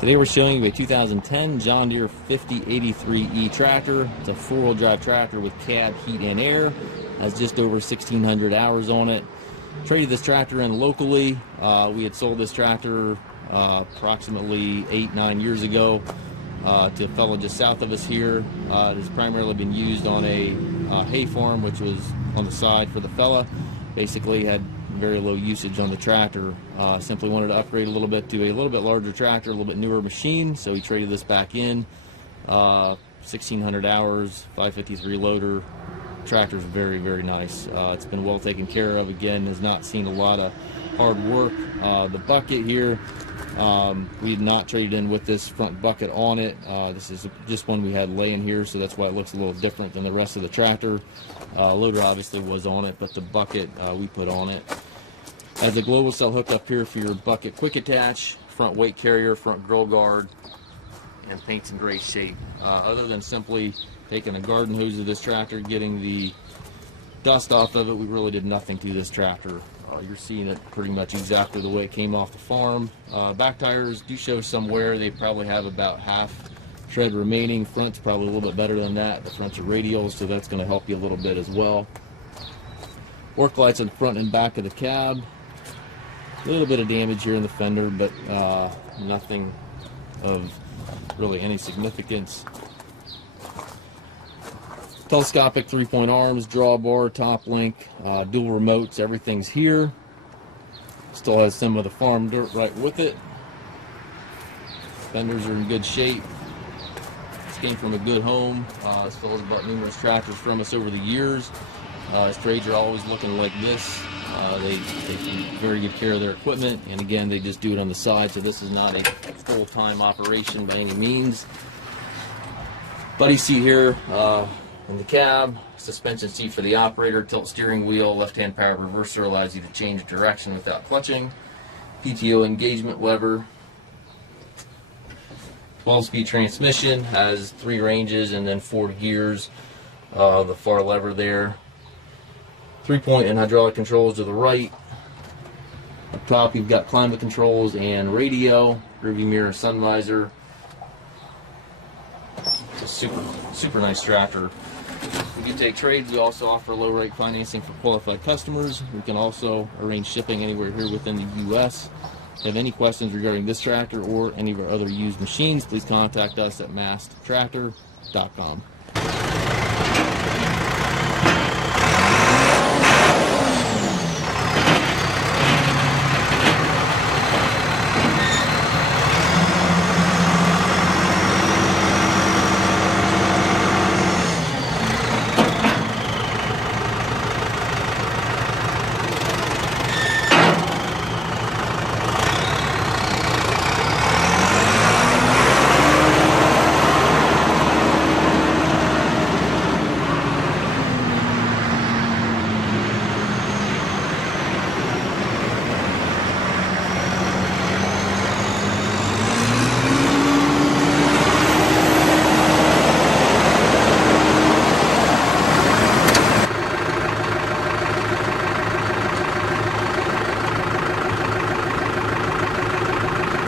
Today we're showing you a 2010 John Deere 5083E tractor. It's a four-wheel drive tractor with cab, heat, and air. Has just over 1,600 hours on it. Traded this tractor in locally. We had sold this tractor approximately 8-9 years ago to a fellow just south of us here. It has primarily been used on a hay farm, which was on the side for the fella. Basically had very low usage on the tractor. Simply wanted to upgrade a little bit to a little bit larger tractor, a little bit newer machine, so he traded this back in. 1,600 hours, 553 loader. Tractor's very, very nice. It's been well taken care of. Again, has not seen a lot of hard work. The bucket here, we had not traded in with this front bucket on it. This is just one we had laying here, so that's why it looks a little different than the rest of the tractor. Loader obviously was on it, but the bucket we put on it. Has a global cell hooked up here for your bucket quick attach, front weight carrier, front grill guard, and paint's in great shape. Other than simply taking a garden hose of this tractor, getting the dust off of it, we really did nothing to this tractor. You're seeing it pretty much exactly the way it came off the farm. Back tires do show some wear. They probably have about half tread remaining. Front's probably a little bit better than that. The fronts are radials, so that's going to help you a little bit as well. Work lights in the front and back of the cab. A little bit of damage here in the fender, but nothing of really any significance. Telescopic 3-point arms, drawbar, top link, dual remotes, everything's here. Still has some of the farm dirt right with it. Fenders are in good shape. This came from a good home. This fellow's bought numerous tractors from us over the years. His trades are always looking like this. They take very good care of their equipment, and again, they just do it on the side, so this is not a full-time operation by any means. Buddy seat here in the cab, suspension seat for the operator, tilt steering wheel, left-hand power reverser allows you to change direction without clutching, PTO engagement lever, 12-speed transmission, has 3 ranges and then 4 gears, the far lever there. 3-point and hydraulic controls to the right. Up top you've got climate controls and radio, rearview mirror, sun visor. It's a super nice tractor. We do take trades. We also offer low rate financing for qualified customers. We can also arrange shipping anywhere here within the U.S. If you have any questions regarding this tractor or any of our other used machines, please contact us at massedtractor.com.